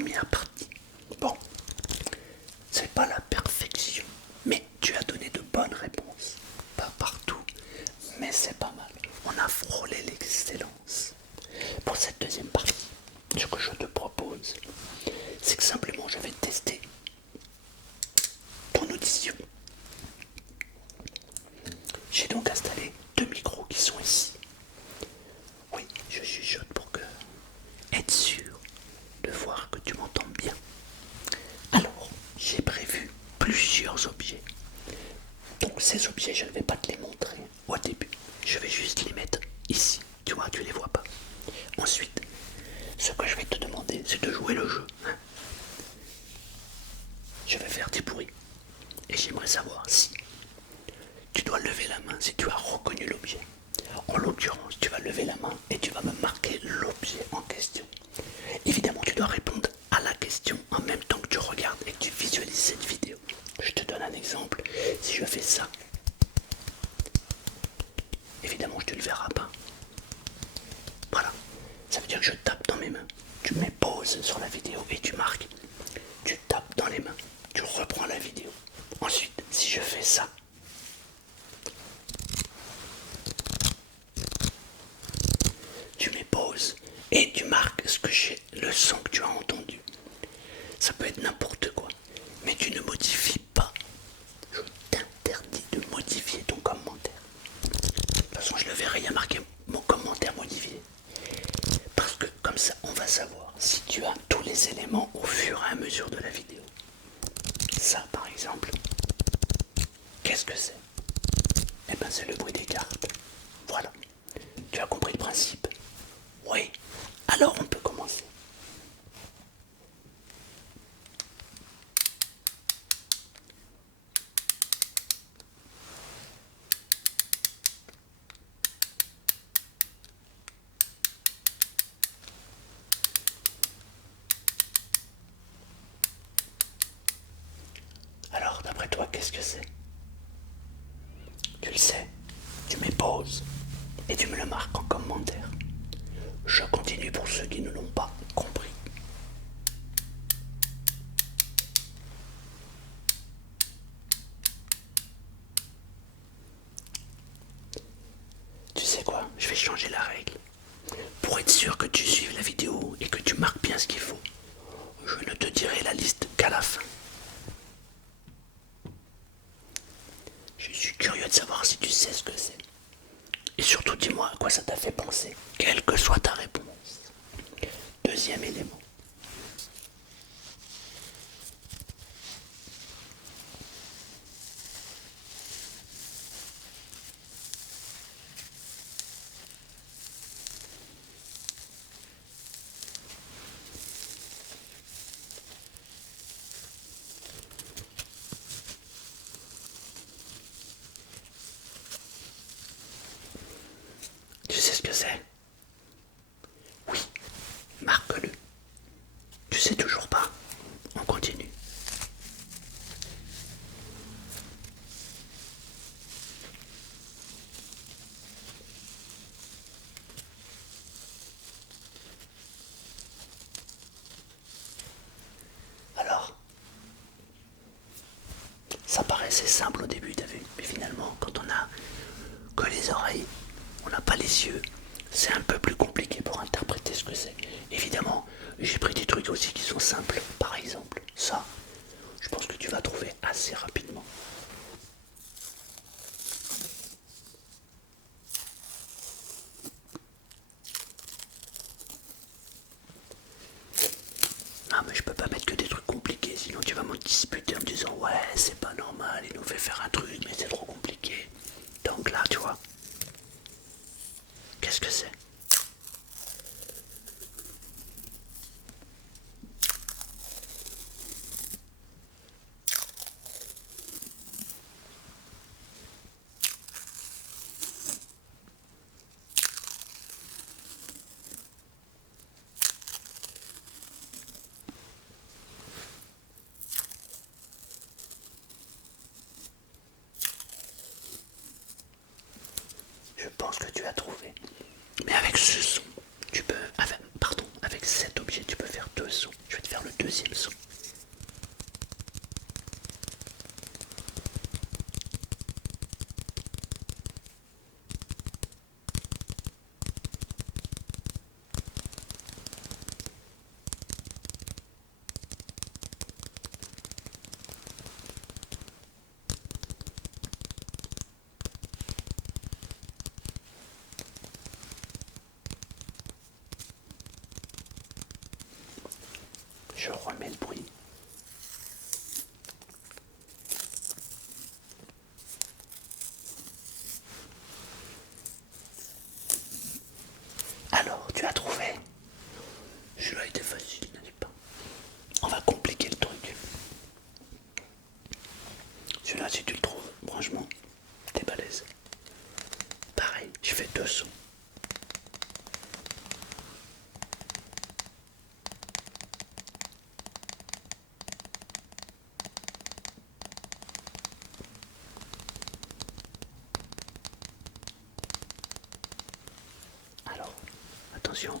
première partie. Bon, c'est pas la perfection, mais tu as donné de bonnes réponses. Pas partout, mais c'est pas mal. On a frôlé l'excellence. Pour cette deuxième partie, ce que je te propose, c'est que simplement je vais tester ton audition. J'ai donc installé deux micros qui sont ici. Oui, je chuchote pour être sûr de voir que tu m'entends bien. Alors, j'ai prévu plusieurs objets. Donc ces objets, je ne vais pas te les montrer au début. Je vais juste les mettre ici. Tu vois, tu les vois pas. Ensuite, ce que je vais te demander, c'est de jouer le jeu. Je vais faire des bruits. Et j'aimerais savoir si tu dois lever la main si tu as reconnu l'objet. En l'occurrence, tu vas lever la main et tu vas me marquer l'objet en question. Évidemment, tu dois répondre à la question en même temps que tu regardes et que tu visualises cette vidéo. Je te donne un exemple. Si je fais ça, évidemment, je ne le verrai pas. Voilà. Ça veut dire que je tape dans mes mains. Tu mets pause sur la vidéo et tu marques. Tu tapes dans les mains. Tu reprends la vidéo. Ensuite, si je fais ça, tu mets pause et tu marques le son que tu as entendu. Ça peut être n'importe quoi, mais tu ne modifies pas. Je t'interdis de modifier ton commentaire. De toute façon, je le verrai, il y a marqué mon commentaire modifié. Parce que comme ça, on va savoir si tu as tous les éléments au fur et à mesure de la vidéo. Ça, par exemple, qu'est-ce que c'est? Eh ben, c'est le bruit des cartes. Voilà. Tu as compris le principe? Oui. Alors, on peut commencer. Alors, d'après toi, qu'est-ce que c'est? Tu le sais, tu mets pause et tu me le marques en commentaire. Je continue pour ceux qui ne l'ont pas compris. Tu sais quoi? Je vais changer la règle. Pour être sûr que tu suives la vidéo et que tu marques bien ce qu'il faut, je ne te dirai la liste qu'à la fin. Je suis curieux de savoir si tu sais ce que c'est. Et surtout, dis-moi à quoi ça t'a fait penser, quelle que soit ta réponse. Deuxième élément. Tu sais ce que c'est? Oui, marque-le. Tu sais toujours pas? On continue. Alors, ça paraissait simple au début, t'as vu? Mais finalement, quand on a que les oreilles, on n'a pas les yeux, c'est un peu plus compliqué pour interpréter ce que c'est. Évidemment, j'ai pris des trucs aussi qui sont simples. Par exemple, ça, je pense que tu vas trouver assez rapidement. Non, mais je peux pas mettre que des trucs compliqués, sinon tu vas m'en disputer en me disant ouais, c'est pas normal, il nous fait faire un truc, mais c'est trop compliqué. Donc là, tu vois, qu'est-ce que c'est? Je pense que tu as trouvé. Mais deuxième son. Je remets le bruit. Alors, tu as trouvé? Celui-là était facile, n'est-ce pas? On va compliquer le truc. Celui-là, si tu le trouves, franchement, t'es balèze. Pareil, je fais deux sons. Alors, attention.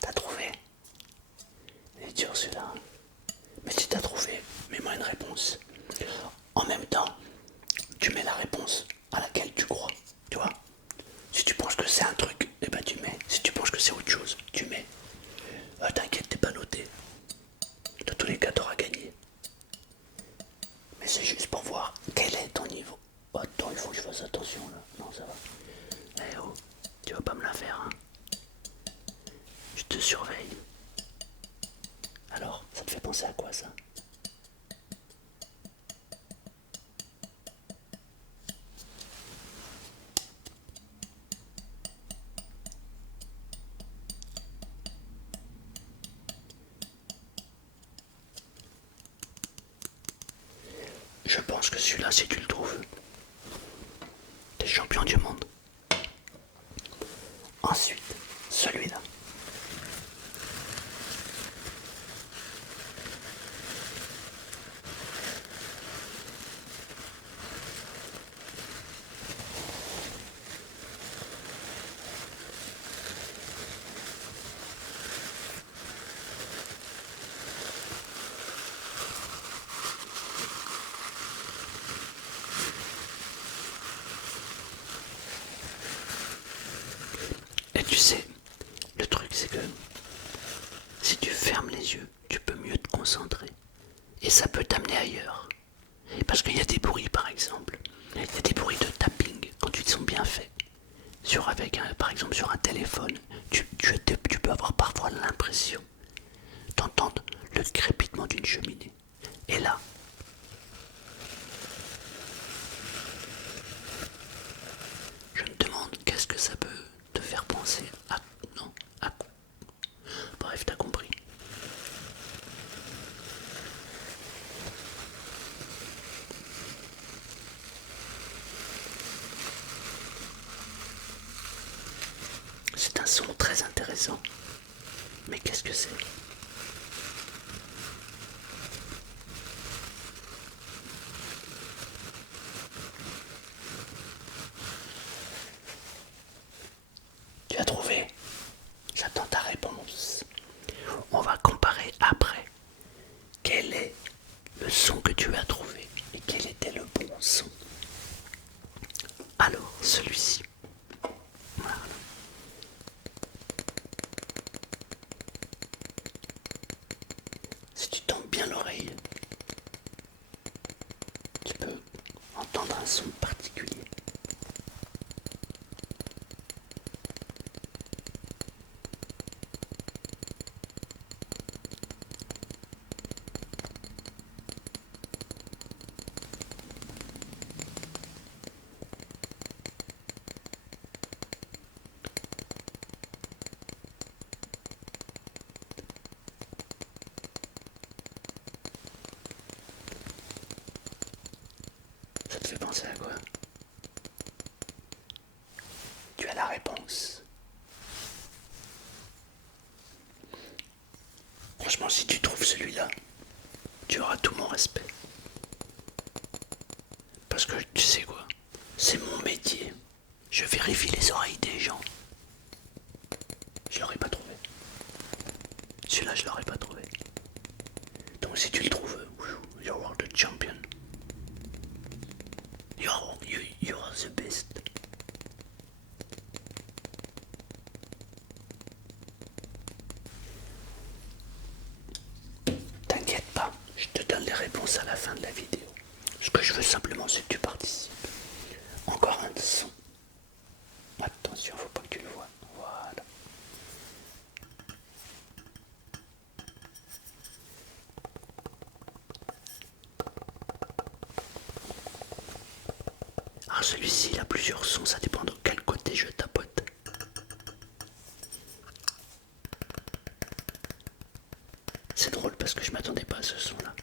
T'as trouvé? Il est dur celui-là. Mais si t'as trouvé, mets-moi une réponse. En même temps, tu mets la réponse à laquelle tu crois. Tu vois? Si tu penses que c'est un truc, eh ben tu mets. Si tu penses que c'est autre chose, tu mets. T'inquiète, t'es pas noté. De tous les cas, t'auras gagné. Mais c'est juste pour voir quel est ton niveau. Oh, attends, il faut que je fasse attention là. Non, ça va. Eh oh, tu vas pas me la faire, hein. Je te surveille. Alors, ça te fait penser à quoi ça? Je pense que celui-là, si tu le trouves, t'es champion du monde. Ensuite, celui-là. Et tu sais, le truc c'est que si tu fermes les yeux, tu peux mieux te concentrer. Et ça peut t'amener ailleurs. Parce qu'il y a des bruits par exemple. Il y a des bruits de tapping quand ils sont bien faits. Par exemple sur un téléphone, tu peux avoir parfois l'impression d'entendre le crépitement d'une cheminée. Et là, je me demande qu'est-ce que ça peut te faire penser à... Non, à... Bref, t'as compris. C'est un son très intéressant. Mais qu'est-ce que c'est? Tu as trouvé? J'attends ta réponse. On va comparer après. Quel est le son que tu as trouvé et quel était le bon son? Alors, celui-ci. Voilà. Si tu tends bien l'oreille, tu peux entendre un son particulier. Ça te fait penser à quoi? Tu as la réponse. Franchement, si tu trouves celui-là, tu auras tout mon respect. Parce que tu sais quoi, c'est mon métier. Je vérifie les oreilles des gens. Je l'aurais pas trouvé. Celui-là, je l'aurais pas trouvé. Donc si tu le trouves, you're world champion. You're the best. T'inquiète pas, je te donne les réponses à la fin de la vidéo. Ce que je veux simplement, c'est que tu participes. Encore un son. Attention, faut pas que tu le vois. Voilà. Alors celui-ci, il a plusieurs sons, ça dépend de quel côté je tapote. C'est drôle parce que je m'attendais pas à ce son-là.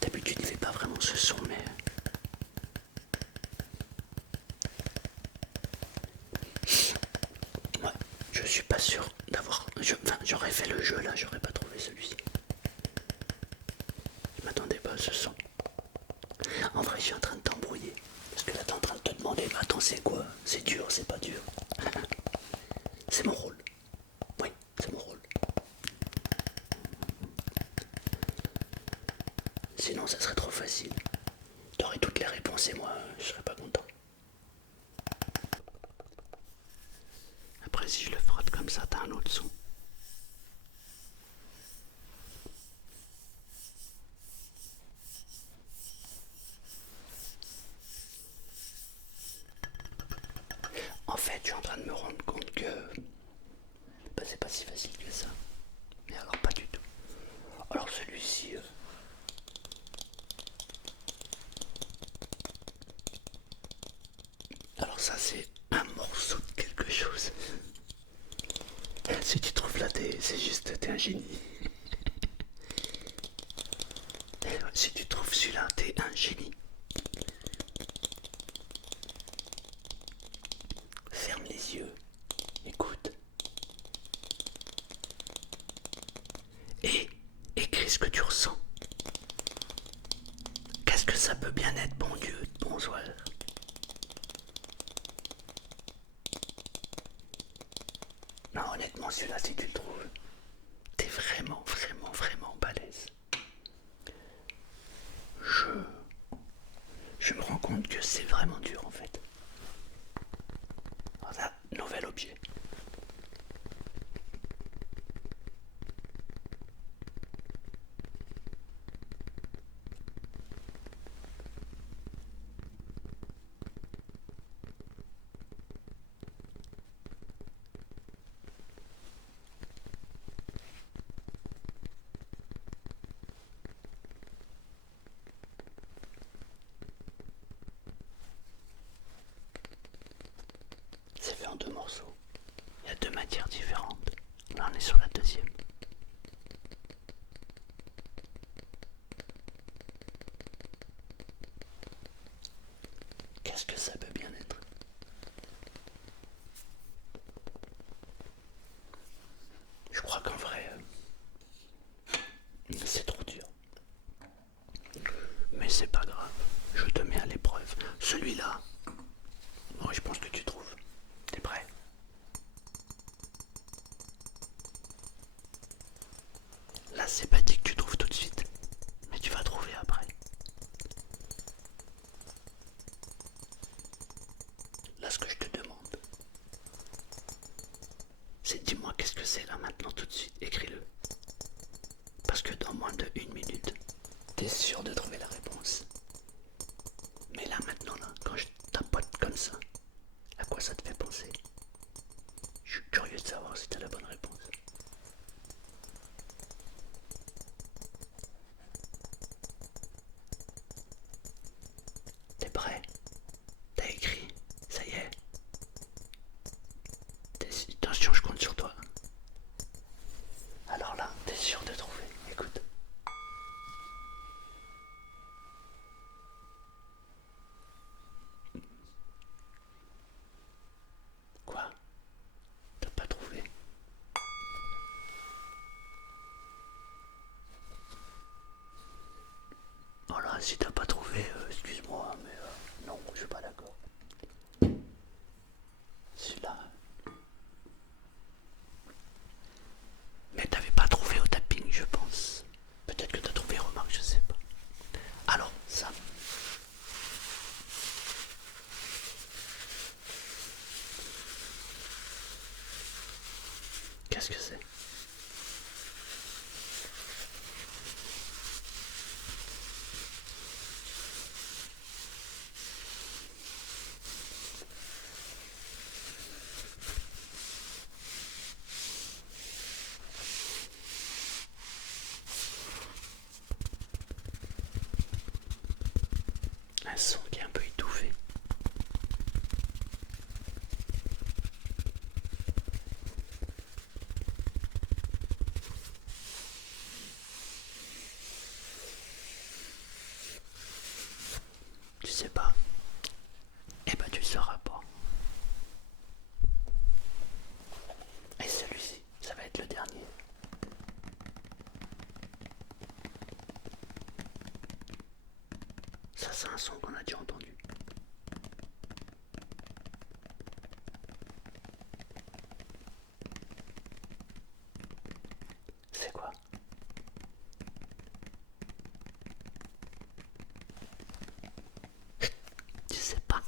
D'habitude, il fait pas vraiment ce son, mais... Ouais, je suis pas sûr d'avoir... j'aurais fait le jeu là, j'aurais pas trouvé celui-ci. Je m'attendais pas à ce son. En vrai, je suis en train de t'embrouiller. Parce que là, t'es en train de te demander, mais attends, c'est quoi? C'est dur, c'est pas dur. C'est mon rôle. Oui, c'est mon rôle. Sinon, ça serait trop facile. T'aurais toutes les réponses et moi, je serais pas content. Après, si je le frotte comme ça, t'as un autre son. En fait, je suis en train de me rendre compte que c'est pas si facile que ça. Mais alors, pas du tout. Alors, celui-ci... Alors ça, c'est un morceau de quelque chose. Si tu trouves là, c'est juste, t'es un génie. Si tu trouves celui-là, t'es un génie. Ferme les yeux, écoute. Et écris ce que tu ressens. Qu'est-ce que ça peut bien être, bon Dieu, bonsoir. Non, honnêtement, celui-là, si tu le trouves, t'es vraiment, vraiment, vraiment balèze. Je me rends compte que c'est vraiment dur en fait. Voilà, nouvel objet. C'est fait en deux morceaux. Il y a deux matières différentes. Là, on est sur la deuxième. Qu'est-ce que ça peut bien être? Je crois qu'en vrai, c'est trop dur. Mais c'est pas grave. Je te mets à l'épreuve. Celui-là, bon, je pense que tu trouves. T'es prêt? Là, c'est pas dit que tu trouves tout de suite. Mais tu vas trouver après. Là, ce que je te demande, c'est dis-moi qu'est-ce que c'est là maintenant tout de suite. Écris-le. Parce que dans moins de 1 minute, t'es sûr de trouver la réponse. Mais là maintenant, là, quand je tapote comme ça, à quoi ça te fait penser? Je suis curieux de savoir si t'as la bonne réponse. T'es prêt? T'as écrit? Ça y est? Attention, je compte sur toi. Alors là, t'es sûr de trouver. Écoute. Ah, si t'as pas trouvé, excuse-moi, mais non, je suis pas d'accord. Celui-là. Mais t'avais pas trouvé au tapping, je pense. Peut-être que t'as trouvé remarque, je sais pas. Alors, ça. Qu'est-ce que c'est? Un son qui est un peu étouffé. Tu sais pas? Eh ben tu le sauras pas. Et celui-ci, ça va être le dernier. Ça c'est un son qu'on a déjà entendu. C'est quoi? Tu sais pas?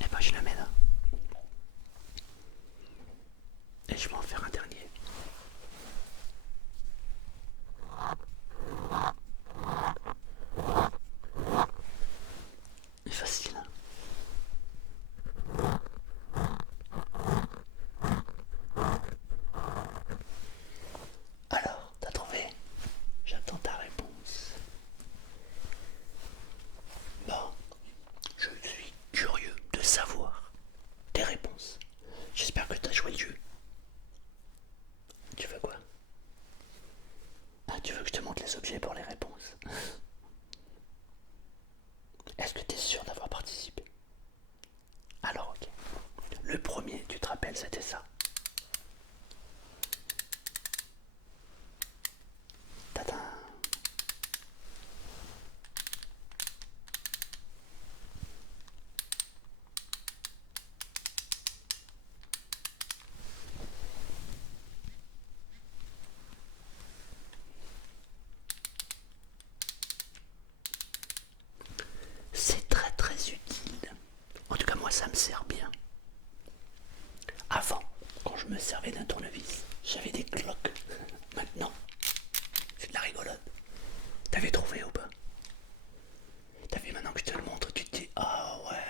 Eh ben je le mets là. Et je vais en faire un dernier. C'est facile, hein? Alors, t'as trouvé? J'attends ta réponse. Bon, je suis curieux de savoir tes réponses. J'espère que t'as joué le jeu. Tu veux quoi? Ah, tu veux que je te montre les objets pour les réponses? Est-ce que t'es sûr d'avoir participé? Alors, ok. Le premier, tu te rappelles, c'était ça. Tadam! C'est très très utile. En tout cas, moi, ça me sert bien. Avant, quand je me servais d'un tournevis, j'avais des cloques. Maintenant, c'est de la rigolote. T'avais trouvé ou pas? T'as vu, maintenant que je te le montre, tu te dis ah ouais.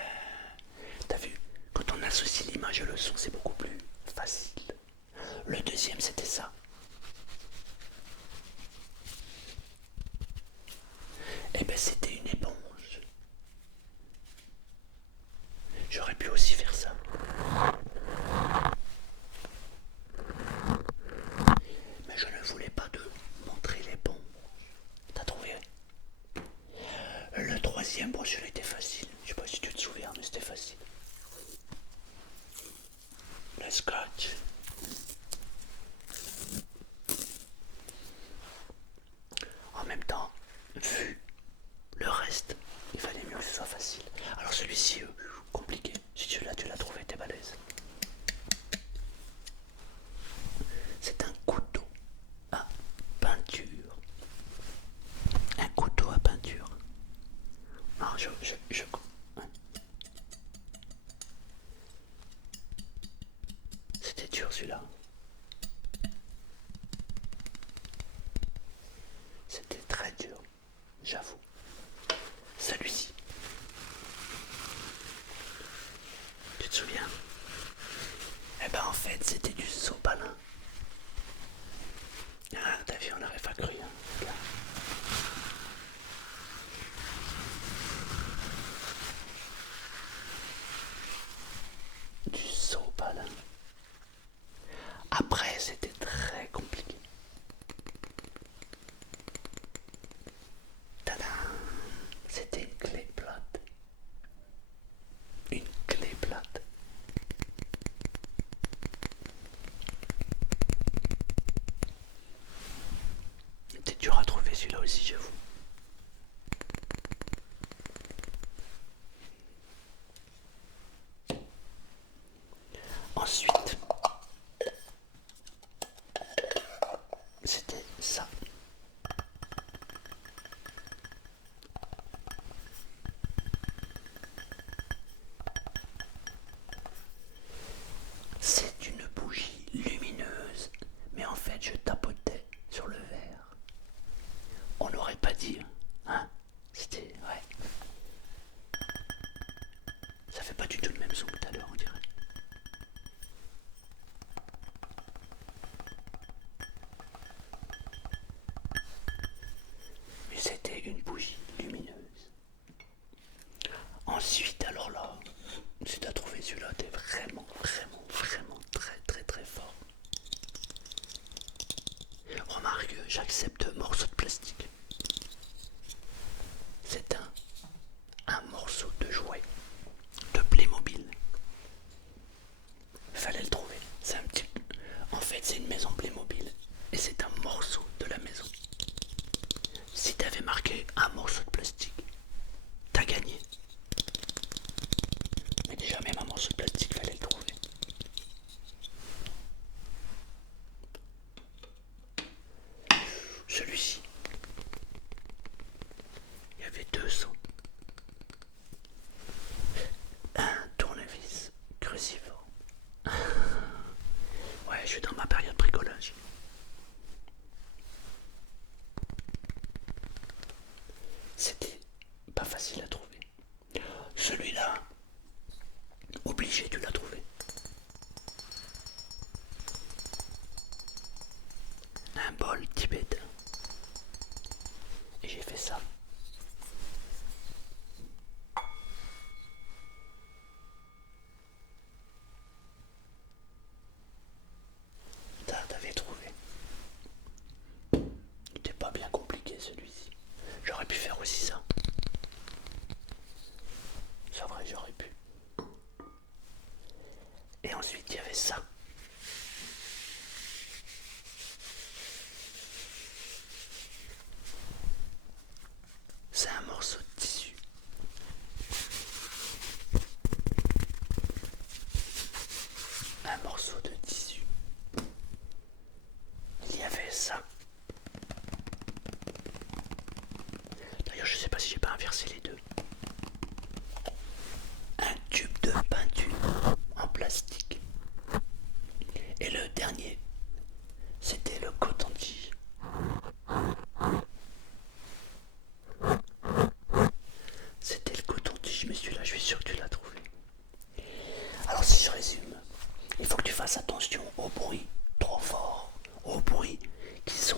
T'as vu, quand on associe l'image et le son, c'est beaucoup plus facile. Le deuxième, c'était ça. Eh ben, c'était une éponge. J'aurais pu aussi faire ça. Mais je ne voulais pas te montrer l'éponge. T'as trouvé? Le troisième, bon, celui-là était facile. Je sais pas si tu te souviens, mais c'était facile. Le scotch. En même temps, vu le reste, il fallait mieux que ce soit facile. Alors celui-ci, compliqué. Si tu l'as trouvé, t'es balèze. C'est un couteau à peinture. Un couteau à peinture. Non, C'était dur celui-là. C'était très dur, j'avoue. Celui-ci. Tu te souviens? Eh ben en fait, c'était du sopalin. Ah, t'as vu, on n'aurait pas cru. Hein. Regarde. Du sopalin. Après, c'était très compliqué. Tadam! C'était une clé plate. Une clé plate. C'était dur à trouver celui-là aussi, j'avoue. On n'aurait pas dit, hein. C'était, ouais. Ça fait pas du tout le même son que tout à l'heure, on dirait. Mais c'était une bougie lumineuse. Ensuite, alors là, si t'as trouvé celui-là, t'es vraiment, vraiment, vraiment très, très, très fort. Remarque, j'accepte morceau de plastique. C'est un morceau de jouet de Playmobil. Fallait le trouver. C'est un petit. En fait, c'est une maison Playmobil et c'est un morceau de la maison. Si t'avais marqué un morceau de plastique, t'as gagné. Mais déjà, même un morceau de plastique, fallait le trouver. Celui-ci, il y avait deux sons. Un tournevis cruciforme. Ouais, je suis dans ma période bricolage. C'était pas facile à trouver. Celui-là, obligé, tu l'as trouvé. Un bol tibétain. Et j'ai fait ça. T'avais trouvé. Il était pas bien compliqué celui-ci. J'aurais pu faire aussi ça. C'est vrai, j'aurais pu. Et ensuite, il y avait ça. C'est un morceau de tissu. Un morceau de tissu. Il y avait ça. D'ailleurs, je sais pas si j'ai pas inversé les deux. Un tube de peinture en plastique. Et le dernier, c'était le coton-tige. C'était le coton-tige, mais celui-là, je suis sûr que tu l'as trouvé. Alors si je résume, il faut que tu fasses attention aux bruits trop forts, aux bruits qui sont